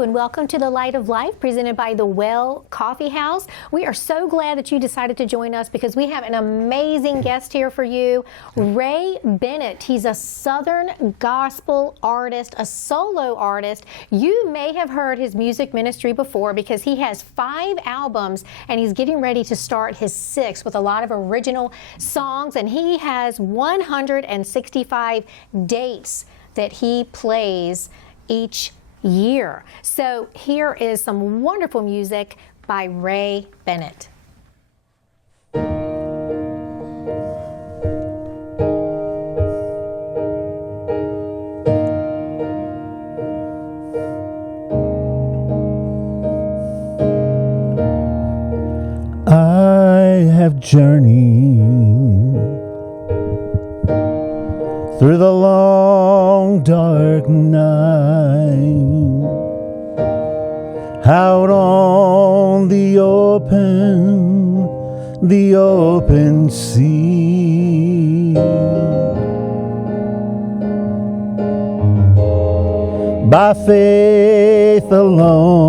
Hello and welcome to The Light of Life presented by the Well Coffeehouse. We are so glad that you decided to join us because we have an amazing guest here for you, Ray Bennett. He's a Southern gospel artist, a solo artist. You may have heard his music ministry before because he has 5 albums and he's getting ready to start his 6th with a lot of original songs, and he has 165 dates that he plays each year. So here is some wonderful music by Ray Bennett. I have journeyed through the long dark night, out on the open sea. By faith alone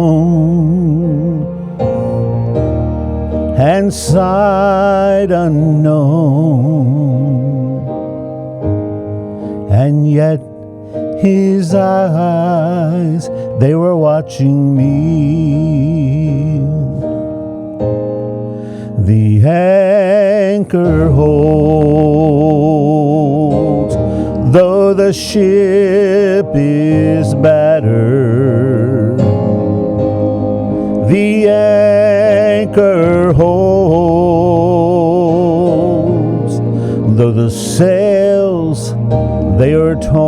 and sight unknown, and yet his eyes, they were watching me. The anchor holds, though the ship is battered. The anchor holds, though the sails, they are torn,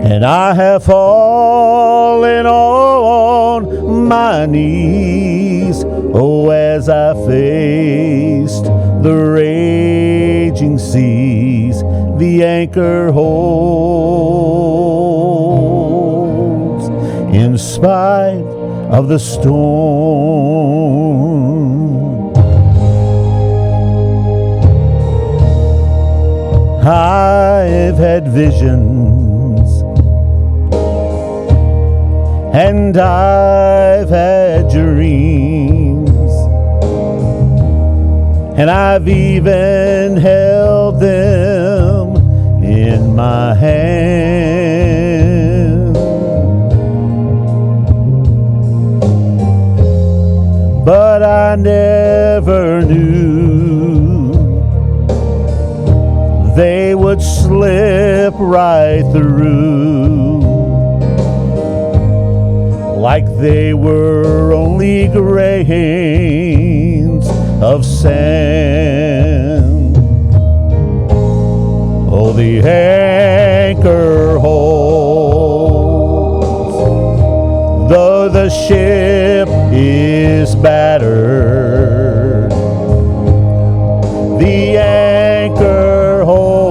and I have fallen on my knees, oh, as I faced the raging seas. The anchor holds in spite of the storm. I've had visions and I've had dreams, and I've even held them in my hand. But I never knew they would slip right through, like they were only grains of sand. Oh, the anchor holds, though the ship is battered. The anchor holds,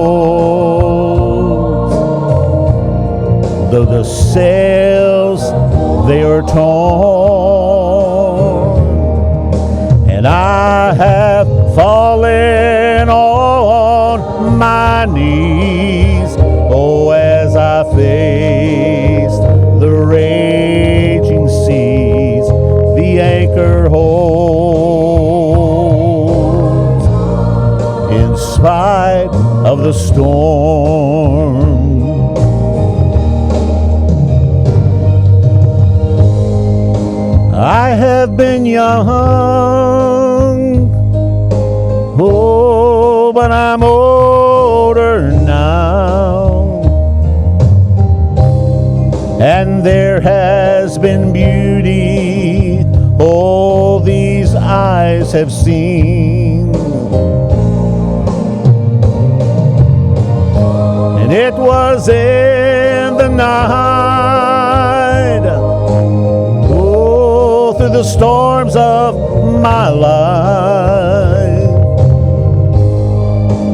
though the sails, they are torn, and I have fallen on my knees, oh, as I faced the raging seas. The anchor holds in spite of the storm. I have been young, oh, but I'm older now, and there has been beauty all these eyes have seen, and it was in the night, oh, through the storms of my life,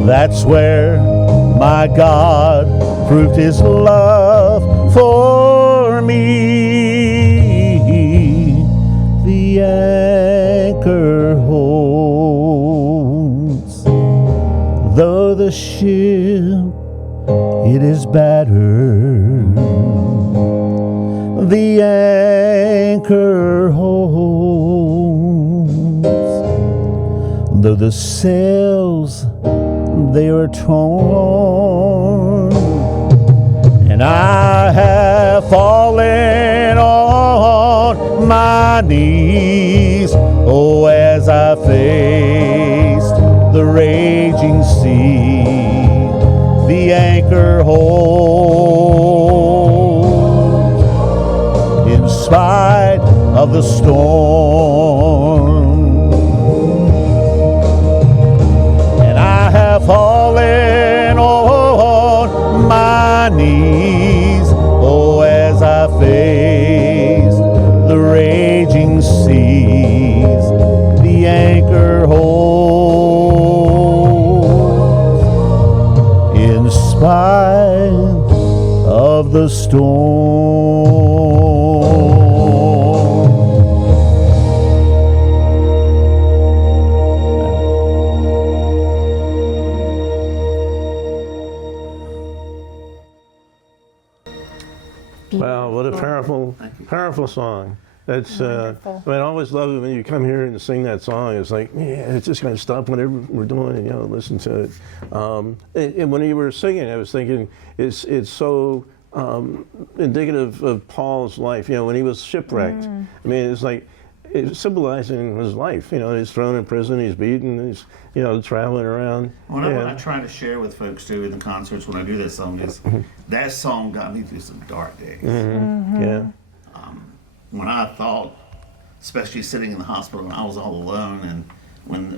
that's where my God proved his love for me. The anchor holds, though the ship, it is battered. anchor holds, though the sails they are torn, and I have fallen on my knees, oh, as I faced the raging sea, the anchor holds in spite of the storm. And I have fallen on my knees, oh, as I faced the raging seas, the anchor holds in spite of the storm. Wow, what a powerful song. That's I always love it when you come here and sing that song. It's like, man, it's just going to stop whatever we're doing and, listen to it. And when you were singing, I was thinking, it's so indicative of Paul's life, when he was shipwrecked. I mean, it's like, it's symbolizing his life. He's thrown in prison, he's beaten, he's, traveling around. What I try to share with folks too in the concerts when I do that song is that song got me through some dark days. Yeah. When I thought, especially sitting in the hospital when I was all alone, and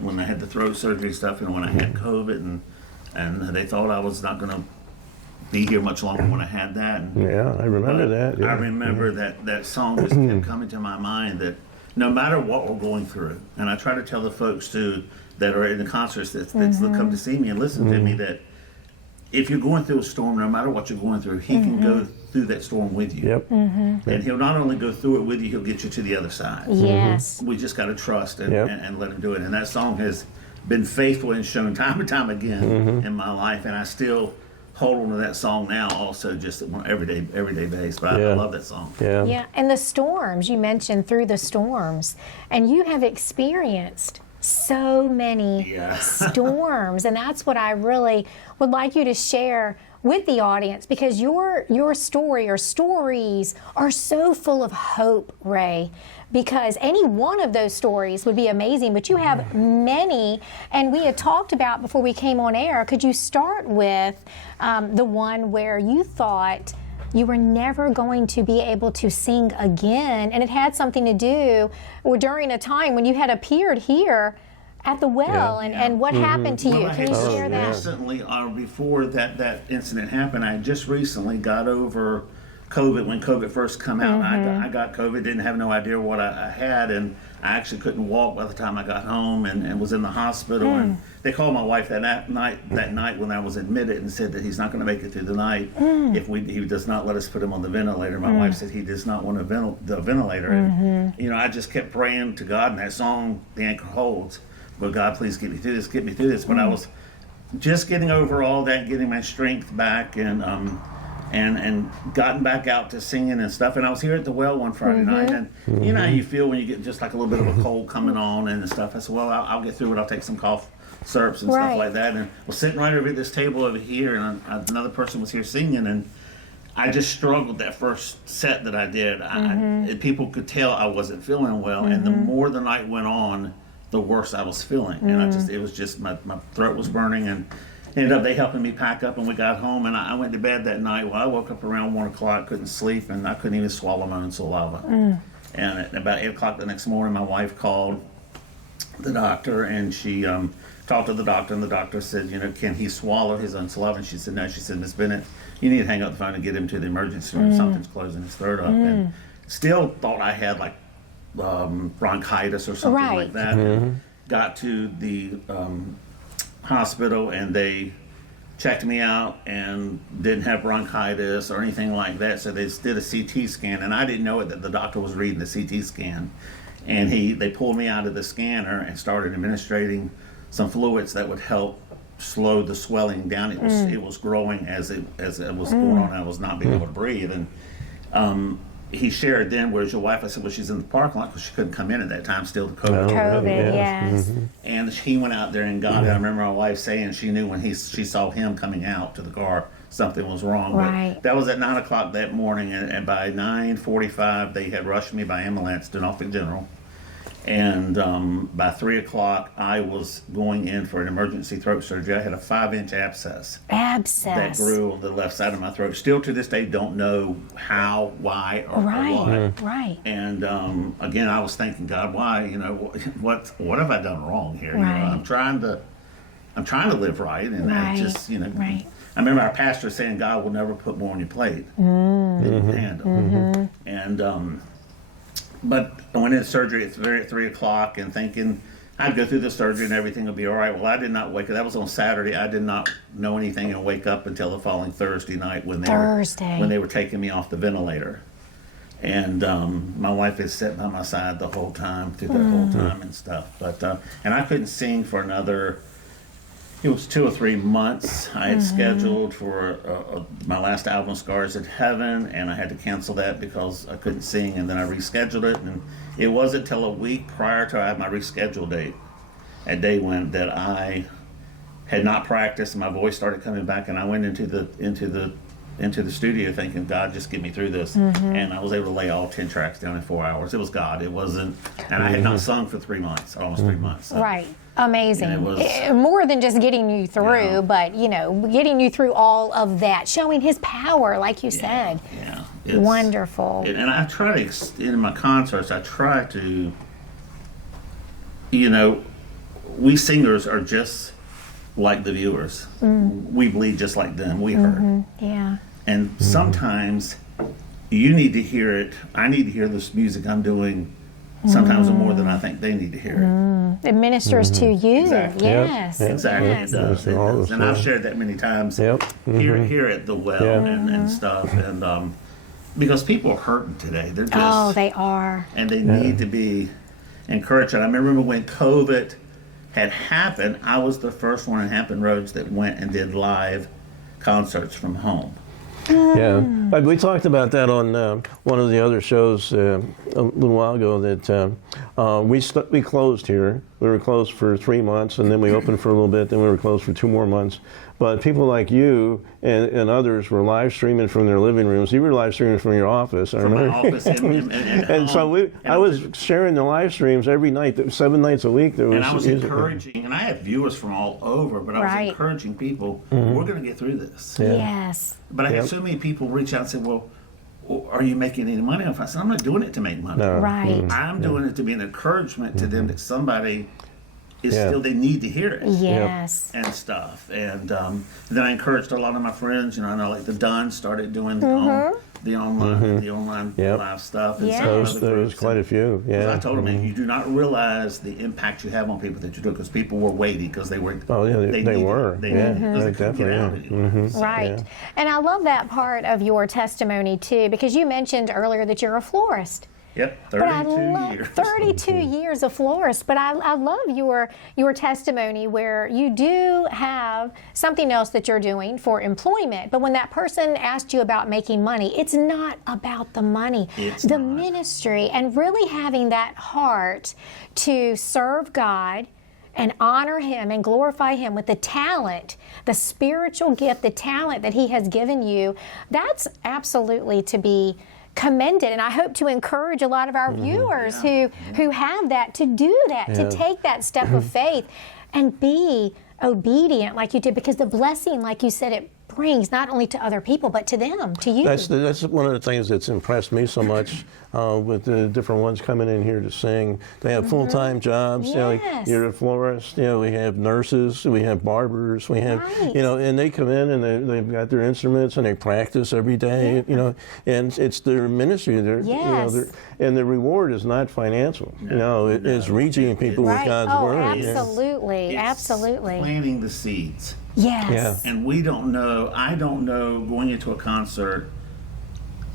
when I had the throat surgery stuff, and when I had COVID, and they thought I was not going to be here much longer when I had that. Yeah, I remember that. Yeah. I remember that song just kept coming to my mind, that no matter what we're going through, and I try to tell the folks too that are in the concerts that come to see me and listen to me, that if you're going through a storm, no matter what you're going through, he can go through that storm with you. Yep. And he'll not only go through it with you, he'll get you to the other side. Yes. We just got to trust and let him do it. And that song has been faithful and shown time and time again in my life, and I still hold on to that song now also, just on everyday basis. But I love that song. Yeah. Yeah, and the storms, you mentioned through the storms, and you have experienced so many storms, and that's what I really would like you to share with the audience, because your story or stories are so full of hope, Ray, because any one of those stories would be amazing, but you have many, and we had talked about before we came on air. Could you start with the one where you thought you were never going to be able to sing again, and it had something to do during a time when you had appeared here at the well, and what happened to you? Can you share that? Recently, before that incident happened, I just recently got over COVID when COVID first come out. I got COVID, didn't have no idea what I had, and I actually couldn't walk by the time I got home, and was in the hospital. And they called my wife that night when I was admitted and said that he's not going to make it through the night if he does not let us put him on the ventilator. My wife said he does not want the ventilator. And I just kept praying to God, and that song, "The Anchor Holds," but God, please get me through this. But I was just getting over all that, getting my strength back, and gotten back out to singing and stuff. And I was here at the well one Friday night, and you know how you feel when you get just like a little bit of a cold coming on and stuff. I said, well, I'll get through it. I'll take some cough syrups and stuff like that. And we're sitting right over at this table over here, and another person was here singing, and I just struggled that first set that I did. And people could tell I wasn't feeling well, and the more the night went on, the worse I was feeling. And it was just my throat was burning, and ended up they helping me pack up, and we got home, and I went to bed that night. Well, I woke up around 1 o'clock, couldn't sleep, and I couldn't even swallow my own saliva. And at about 8 o'clock the next morning, my wife called the doctor, and she talked to the doctor, and the doctor said, can he swallow his own saliva? And she said, no. She said, Miss Bennett, you need to hang up the phone and get him to the emergency room. Something's closing his throat up. And still thought I had like bronchitis or something like that. Got to the hospital, and they checked me out and didn't have bronchitis or anything like that. So they did a CT scan, and I didn't know it that the doctor was reading the CT scan. And they pulled me out of the scanner and started administrating some fluids that would help slow the swelling down. It was growing as it was going on. I was not being able to breathe, and he shared then, "Where's your wife?" I said, "Well, she's in the parking lot because she couldn't come in at that time, still the COVID." COVID, yes. And he went out there and got it. I remember my wife saying she knew when she saw him coming out to the car, something was wrong. Right. But that was at 9 o'clock that morning, and by 9:45 they had rushed me by ambulance to Norfolk General. And by 3 o'clock, I was going in for an emergency throat surgery. I had a 5-inch abscess that grew on the left side of my throat. Still to this day, don't know how, why, or what. Right. And again, I was thinking, God, why? You know, what have I done wrong here? Right. You know, I'm trying to live right, and I just, you know. Right. I remember our pastor saying, God will never put more on your plate than you can handle. And but I went into surgery at 3 o'clock and thinking I'd go through the surgery and everything would be all right. Well, I did not wake up. That was on Saturday. I did not know anything and wake up until the following Thursday night when they were taking me off the ventilator. And my wife had sat by my side the whole time, through that whole time and stuff. But and I couldn't sing for another. It was 2 or 3 months. I had scheduled for my last album, Scars in Heaven, and I had to cancel that because I couldn't sing, and then I rescheduled it, and it wasn't until a week prior to I had my rescheduled date, a day when that I had not practiced, and my voice started coming back, and I went into the studio thinking, God, just get me through this. And I was able to lay all 10 tracks down in 4 hours. It was God. It wasn't, and I had not sung for 3 months, almost 3 months. So. Right. Amazing. And it was, more than just getting you through, but, you know, getting you through all of that, showing his power, like you said. Yeah. Wonderful. And I try to, in my concerts, I try to, you know, we singers are just like the viewers. We bleed just like them. We hurt. Yeah. And sometimes you need to hear it. I need to hear this music I'm doing sometimes more than I think they need to hear it. It ministers to you. Exactly. Yes. Exactly. Yes. It does. It does. And I've shared that many times here at the well and stuff. And because people are hurting today. They're just, they are. and they need to be encouraged. And I remember when COVID had happened, I was the first one in Hampton Roads that went and did live concerts from home. Yeah, we talked about that on one of the other shows a little while ago. That we closed here. We were closed for 3 months, and then we opened for a little bit. Then we were closed for 2 more months. But people like you and others were live streaming from their living rooms. You were live streaming from your office. From my office and so I was sharing the live streams every night, 7 nights a week. And I was encouraging, and I had viewers from all over, but I was encouraging people, we're going to get through this. Yeah. Yes. But I had so many people reach out and say, well, are you making any money off it? I said, I'm not doing it to make money. No. Right. I'm doing it to be an encouragement to them that somebody is still, they need to hear it. Yes. And stuff. And then I encouraged a lot of my friends, you know, I know like the Duns started doing the online live stuff. And there was quite a few. Yeah. I told them, you do not realize the impact you have on people that you do, because people were waiting because they were. Oh yeah, they were. They definitely were. Right. And I love that part of your testimony too, because you mentioned earlier that you're a florist. Yep, 32 years. 32 years of florist. But I love your testimony where you do have something else that you're doing for employment. But when that person asked you about making money, it's not about the money. It's the not. Ministry, and really having that heart to serve God and honor Him and glorify Him with the talent, the spiritual gift, the talent that He has given you, that's absolutely to be commended. And I hope to encourage a lot of our viewers who have that to do that, to take that step of faith and be obedient like you did, because the blessing, like you said, it brings not only to other people but to them, to you. That's one of the things that's impressed me so much with the different ones coming in here to sing. They have full-time jobs. Yes. You know, like you're a florist. You know, we have nurses, we have barbers, we have you know, and they come in and they've got their instruments and they practice every day. You know, and it's their ministry. You know, and the reward is not financial. You know, it is reaching people with God's word. Absolutely, It's absolutely. planting the seeds. Yes. And we don't know, I don't know, going into a concert,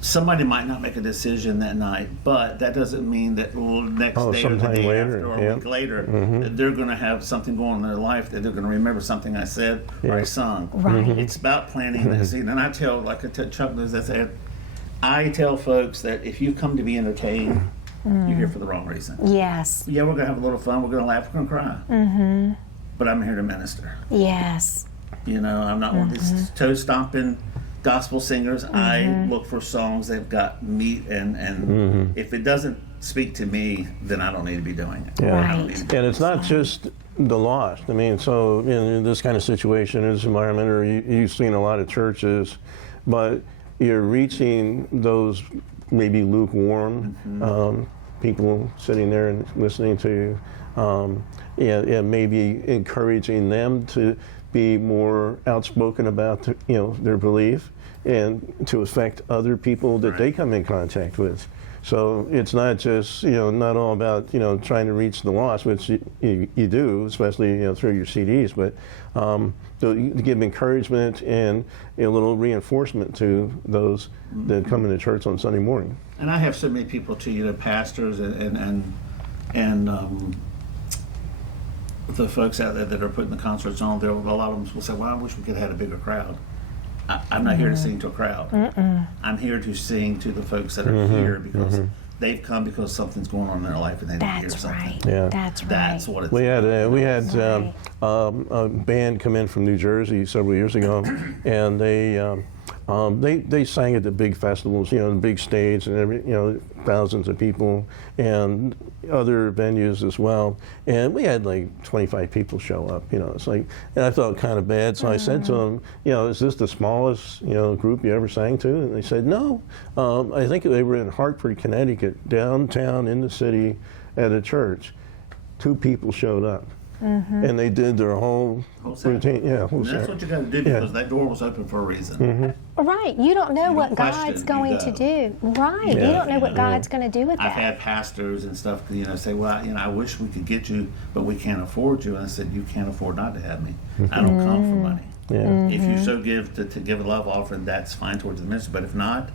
somebody might not make a decision that night, but that doesn't mean that next day or the sometime day later, after or a week later, that they're going to have something going on in their life, that they're going to remember something I said or I sung. Right. It's about planting that seed. And I tell, like I tell Chuck, as I said, I tell folks that if you come to be entertained, you're here for the wrong reason. Yes. Yeah, we're going to have a little fun. We're going to laugh. We're going to cry. But I'm here to minister. Yes. You know, I'm not one of these toe-stomping gospel singers. I look for songs that have got meat, and if it doesn't speak to me, then I don't need to be doing it. Yeah. I don't need to be And it's not just the lost. I mean, so in this kind of situation, in this environment, or you've seen a lot of churches, but you're reaching those maybe lukewarm people sitting there and listening to you, and maybe encouraging them to be more outspoken about their belief and to affect other people that they come in contact with. So it's not just not all about trying to reach the lost, which you do, especially through your CDs, but to give encouragement and a little reinforcement to those that come into church on Sunday morning. And I have so many people too, pastors and the folks out there that are putting the concerts on. There, a lot of them will say, "Well, I wish we could have had a bigger crowd." I'm not here to sing to a crowd. I'm here to sing to the folks that are here because they've come because something's going on in their life and they need to hear That's something. right. Yeah. That's right. That's what it's. We had Right. a band come in from New Jersey several years ago, and they sang at the big festivals, the big stage, and thousands of people, and other venues as well. And we had like 25 people show up. It's like, and I felt kind of bad, so I said to them, is this the smallest group you ever sang to? And they said no. I think they were in Hartford, Connecticut, downtown in the city, at a church. 2 people showed up. And they did their whole set. routine. Yeah, whole And that's set. what you got to do because that door was open for a reason. Right. You don't know what question, God's you going go. to do. Right. You Yeah. don't know what God's going to do with I've that. had pastors and stuff, say, "Well, I wish we could get you, but we can't afford you." And I said, "You can't afford not to have me. I don't come for money. Yeah. If you so give to give a love offering, that's fine towards the ministry. But if not,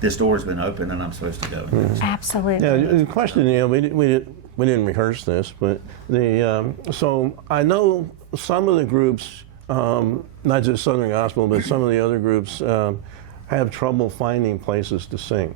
this door's been open and I'm supposed to go." and minister. Absolutely. Yeah, the question, we didn't rehearse this, but so I know some of the groups, not just Southern Gospel, but some of the other groups have trouble finding places to sing.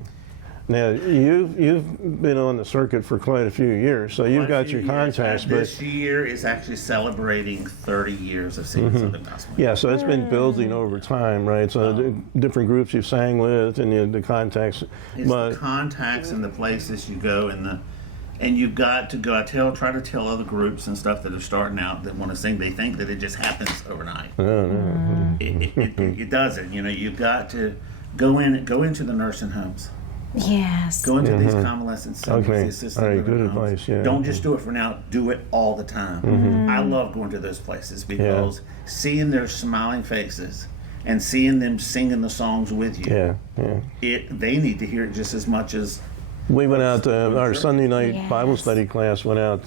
Now, you've been on the circuit for quite a few years, so you've got your contacts. But This year is actually celebrating 30 years of singing Southern Gospel. yeah, so it's been building over time, right? So the different groups you've sang with and the contacts. It's the contacts and the places you go and you've got to go. Try to tell other groups and stuff that are starting out that want to sing. They think that it just happens overnight. It doesn't. You've got to go into the nursing homes. Yes. Go into these convalescent centers, Okay. the assisted All right, living good homes. advice, yeah. Don't just do it for now. Do it all the time. I love going to those places because seeing their smiling faces and seeing them singing the songs with you, they need to hear it just as much as. We went out, our Sunday night Yes. Bible study class went out,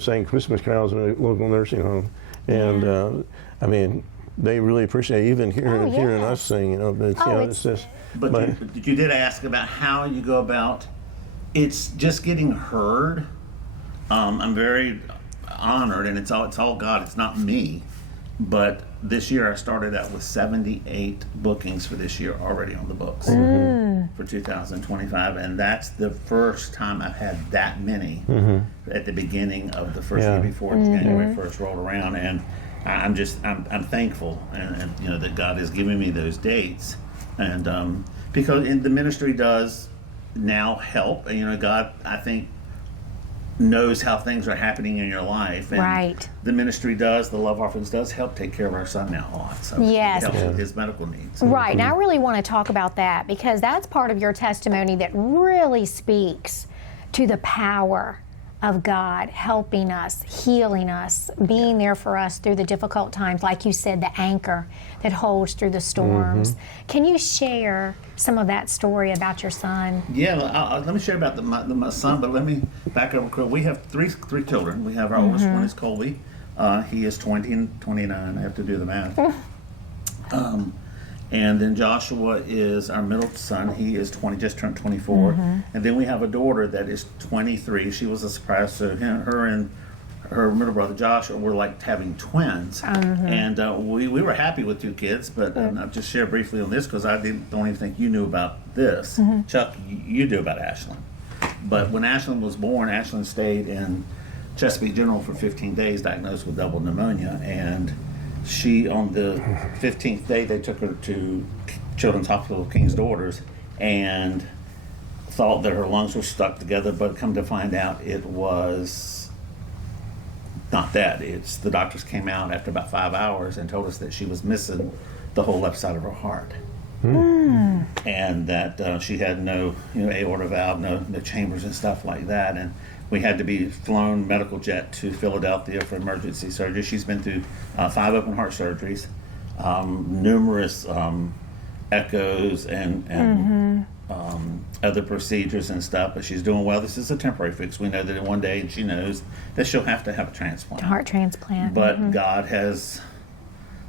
sang Christmas carols in a local nursing home. And, I mean, they really appreciate even hearing us sing, but it's just. But you did ask about how you go about. It's just getting heard. I'm very honored, and it's all God. It's not me. But this year I started out with 78 bookings for this year already on the books for 2025, and that's the first time I've had that many at the beginning of the first year before January 1st rolled around, and I'm thankful and that God has given me those dates, and because the ministry does now help, and God, I think, knows how things are happening in your life, and Right. the ministry does, the love offerings does help take care of our son now a lot. So Yes. it helps with his medical needs. Right, and I really want to talk about that because that's part of your testimony that really speaks to the power of God helping us, healing us, being there for us through the difficult times. Like you said, the anchor that holds through the storms. Can you share some of that story about your son? Yeah, let me share about my son, but let me back up quick. We have three children. We have our oldest one is Colby. He is 20 and 29. I have to do the math. And then Joshua is our middle son. He is 20, just turned 24. And then we have a daughter that is 23. She was a surprise. So her and her middle brother Josh were like having twins, and we were happy with 2 kids. But I'll just share briefly on this because I don't even think you knew about this. Chuck, you knew about Ashlyn. But when Ashlyn was born, Ashlyn stayed in Chesapeake General for 15 days, diagnosed with double pneumonia, and she, on the 15th day, they took her to Children's Hospital of King's Daughters, and thought that her lungs were stuck together, but come to find out it was not that. The doctors came out after about 5 hours and told us that she was missing the whole left side of her heart. And that she had no aorta valve, no chambers and stuff like that. And we had to be flown medical jet to Philadelphia for emergency surgery. She's been through 5 open heart surgeries, numerous echoes and other procedures and stuff, but she's doing well. This is a temporary fix. We know that in one day, and she knows that she'll have to have a transplant. Heart transplant. But God has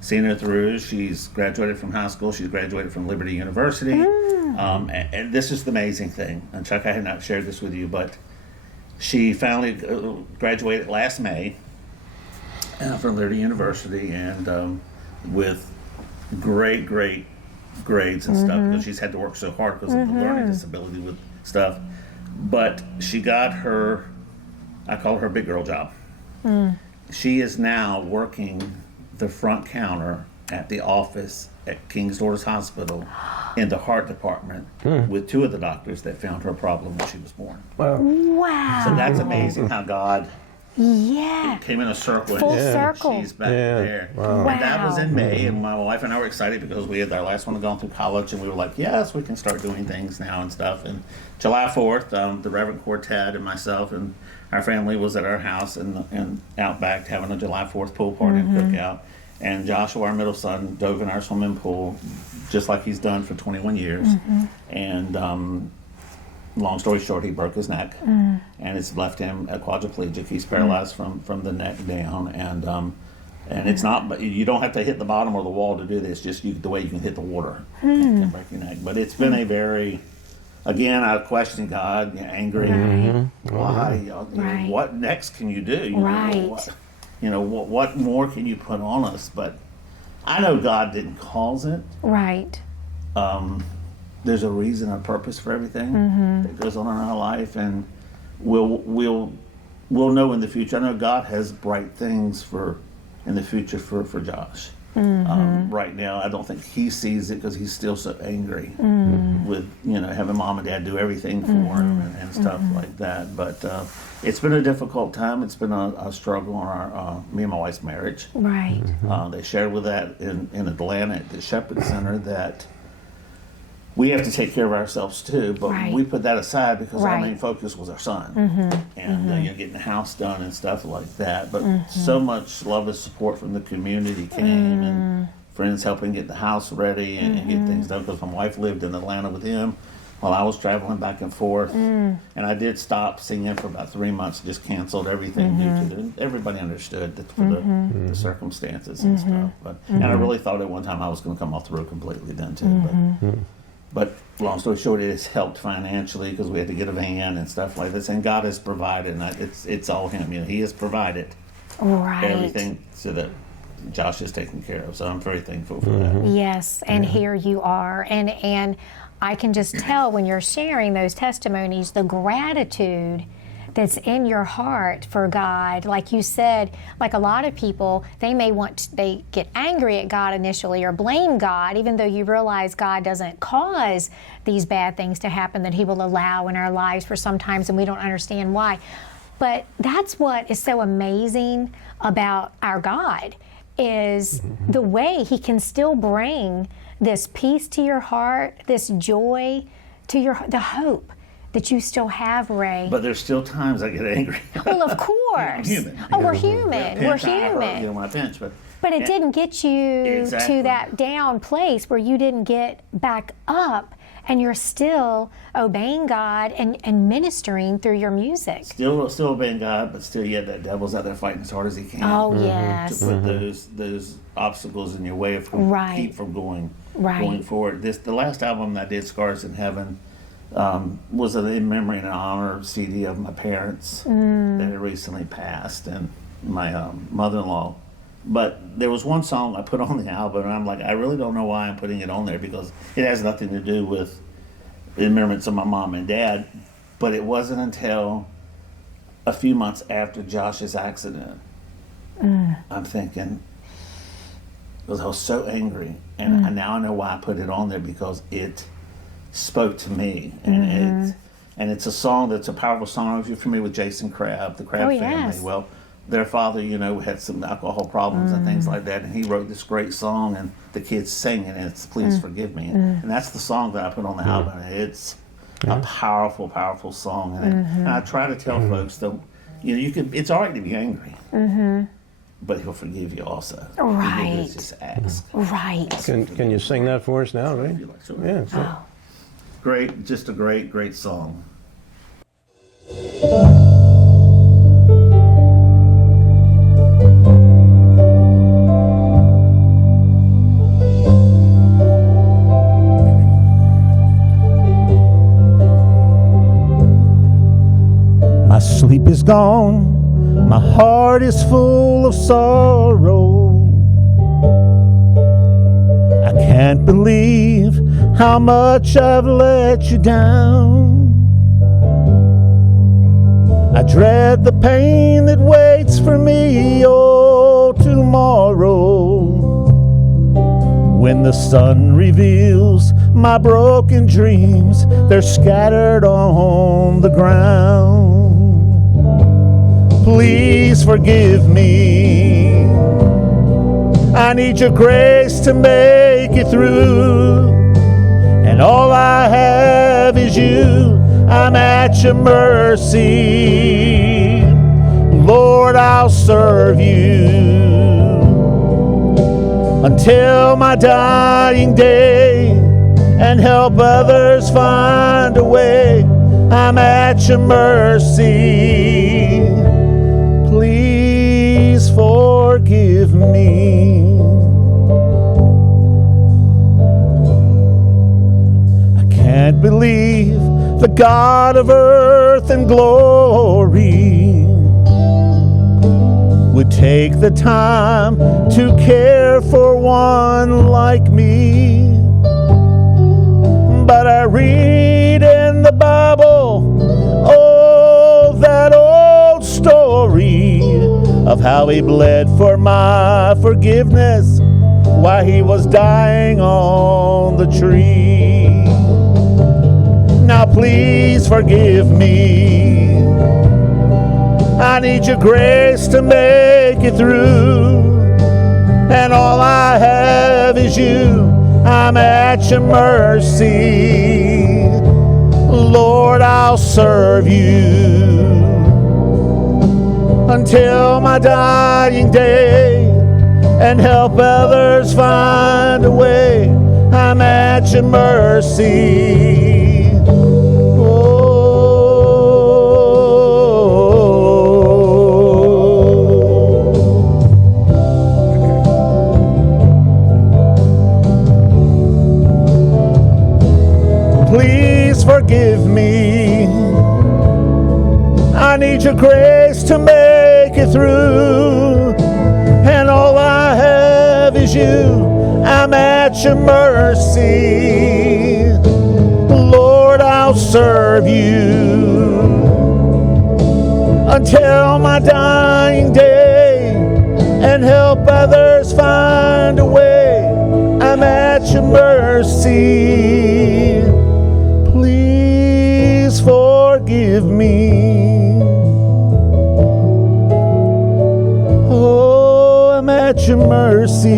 seen her through. She's graduated from high school. She's graduated from Liberty University. And this is the amazing thing. And Chuck, I had not shared this with you, but she finally graduated last May from Liberty University, and with great grades and stuff, because she's had to work so hard because of the learning disability with stuff. But she got her, I call her big girl job. She is now working the front counter at the office at King's Daughters Hospital in the heart department with 2 of the doctors that found her problem when she was born. Wow. So that's amazing how God came in a circle. Full circle. She's back there. Wow. And that was in May, and my wife and I were excited because we had our last one gone through college, and we were like, yes, we can start doing things now and stuff. And July 4th, the Reverend Quartet and myself and our family was at our house in Outback having a July 4th pool party and cookout. And Joshua, our middle son, dove in our swimming pool just like he's done for 21 years. And long story short, he broke his neck, and it's left him a quadriplegic. He's paralyzed from the neck down, and it's not. But you don't have to hit the bottom or the wall to do this. Just the way you can hit the water can break your neck. But it's been a very, again, I question God, angry. Why? What next can you do? What more can you put on us? But I know God didn't cause it. Right. There's a reason, a purpose for everything that goes on in our life, and we'll know in the future. I know God has bright things in the future for Josh. Right now, I don't think he sees it because he's still so angry with having mom and dad do everything for him and stuff like that. But it's been a difficult time. It's been a struggle on our me and my wife's marriage. Right. They shared with that in Atlanta at the Shepherd Center that we have to take care of ourselves too, but we put that aside because our main focus was our son and getting the house done and stuff like that. But so much love and support from the community came, and friends helping get the house ready and get things done, because my wife lived in Atlanta with him while I was traveling back and forth. And I did stop singing for about 3 months, just canceled everything due to everybody understood that for the circumstances and stuff. But and I really thought at one time I was going to come off the road completely then too. But long story short, it has helped financially because we had to get a van and stuff like this. And God has provided, and it's all Him. He has provided everything so that Josh is taken care of. So I'm very thankful for that. Yes, and here you are, and I can just tell when you're sharing those testimonies, the gratitude that's in your heart for God. Like you said, like a lot of people, they get angry at God initially or blame God, even though you realize God doesn't cause these bad things to happen, that He will allow in our lives for sometimes, and we don't understand why. But that's what is so amazing about our God, is the way He can still bring this peace to your heart, this joy to the hope that you still have, Ray. But there's still times I get angry. Well, of course. I'm human. We're human. We're human. When I pinch, but it didn't get you to that down place where you didn't get back up, and you're still obeying God and ministering through your music. Still obeying God, but still yet that devil's out there fighting as hard as he can. Oh, yes. To put those obstacles in your way of keep from going forward. The last album that I did, Scars in Heaven, was an in memory and honor CD of my parents that had recently passed, and mother-in-law. But there was one song I put on the album, and I'm like, I really don't know why I'm putting it on there, because it has nothing to do with remembrance of my mom and dad. But it wasn't until a few months after Josh's accident, I'm thinking, because I was so angry, and now I know why I put it on there, because it spoke to me, and it's a song that's a powerful song. I don't know if you're familiar with Jason Crabb, the Crabb family. Yes. Well, their father, had some alcohol problems and things like that, and he wrote this great song, and the kids sing it, and it's "Please Forgive Me," and that's the song that I put on the album. It's a powerful, powerful song, and I try to tell folks that it's all right to be angry, but He'll forgive you also. Right. You just ask. Right. Can you sing that for us now, right? Sure. Yeah. So. Oh. Great, just a great, great song. My sleep is gone, my heart is full of sorrow. I can't believe how much I've let you down. I dread the pain that waits for me, tomorrow, when the sun reveals my broken dreams, they're scattered on the ground. Please forgive me. I need your grace to make it through. And all I have is you. I'm at your mercy. Lord, I'll serve you until my dying day, and help others find a way. I'm at your mercy. Please forgive me. I can't believe the God of earth and glory would take the time to care for one like me. But I read in the Bible, that old story of how he bled for my forgiveness while he was dying on the tree. Now please forgive me. I need your grace to make it through. And all I have is you. I'm at your mercy. Lord, I'll serve you until my dying day, and help others find a way. I'm at your mercy. Please forgive me. I need your grace to make it through. And all I have is you. I'm at your mercy. Lord, I'll serve you until my dying day, and help others find a way. I'm at your mercy. Please forgive me. Oh, I'm at your mercy.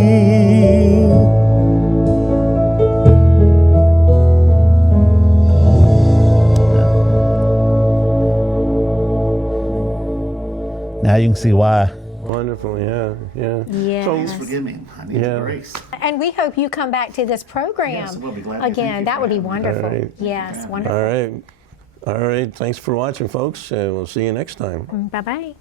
Now you can see why. Wonderful, yeah. Yes. Please forgive me. I need your grace. And we hope you come back to this program Yes, we'll be glad to. Thank again. you That for would be having me. wonderful. All right. Yes, wonderful. All right. Thanks for watching, folks. We'll see you next time. Bye-bye.